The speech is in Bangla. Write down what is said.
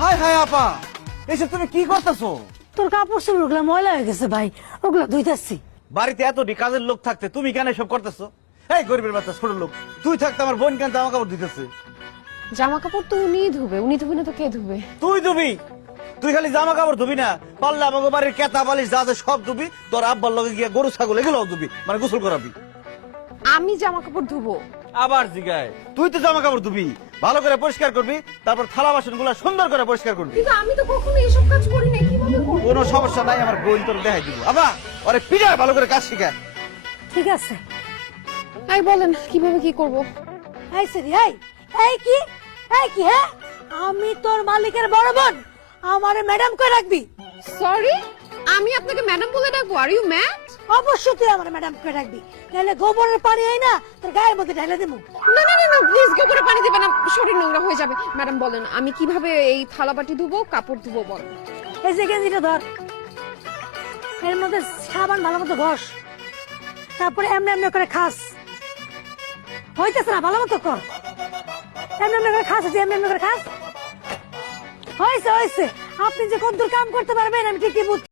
হাই হাই আপা, এসব তুমি কি করতেছো? তোর কাপড় চোপড় ময়লা হয়ে গেছে ভাই, ওগুলা ধুইতাছি। বাড়িতে এত কাজের লোক থাকতে তুমি কেন এসব করতেছো? এই গরিবের বাচ্চা ছোট লোক, তুই থাকতে আমার বোন কেন জামা কাপড় দিতেছে? জামা কাপড় তো উনিই ধুবে, উনি ধুবে না তো কে ধুবে? তুই ধুবি? তুই খালি জামা কাপড় ধুবি না, পারলে আমাকে বাড়ির কেতা বালিশ যা আছে সব ধুবি, তোর আব্বার লগে গিয়ে গরু ছাগল এগুলোও ধুবি, মানে গোসল করাবি। আমি জামা কাপড় ধুবো? আবার জিগায়, তুই তো জামা কাপড় ধুবি, ভালো করে পরিষ্কার করবি, তারপর থালা বাসন গুলা সুন্দর করে পরিষ্কার করবি। কিন্তু আমি তো কখনো এসব কাজ করি না, কিভাবে করব? কোনো সমস্যা নাই, আমার বোন তোর দেখাই দিব। আবার আরে পিড়ায় ভালো করে কাজ শিখায়। ঠিক আছে। এই বলেন কিভাবে কি করব? এই সেরি, এই কি হ্যাঁ, আমি তোর মালিকের বড় বোন, আমারে ম্যাডাম কই রাখবি? সরি, আমি আপনাকে ম্যাডাম বলে ডাকবো? Are you mad? অবশ্যই তুই আমার ম্যাডাম কই রাখবি, নাহলে গোবরের পানি আই না তোর গায়ের মধ্যে ঢেলে দেবো। না না না, প্লিজ গোবরে পানি দিবেন না, শরীর নোংরা হয়ে যাবে। ম্যাডাম বলেন আমি কিভাবে এই থালা বাটি ধুবো, কাপড় ধুবো বলেন। এই যে গেঞ্জিটা ধর, এর মধ্যে সাবান ভালো মতো ঘষ, তারপরে এমনি এমনি করে খাস। হইতেছে না, ভালো মতো কর, এমনি এমনি করে খাস, এমনি এমনি করে খাস। হয়েছে, আপনি যে কতদূর কাম করতে পারবেন আমি ঠিকই বুঝছি।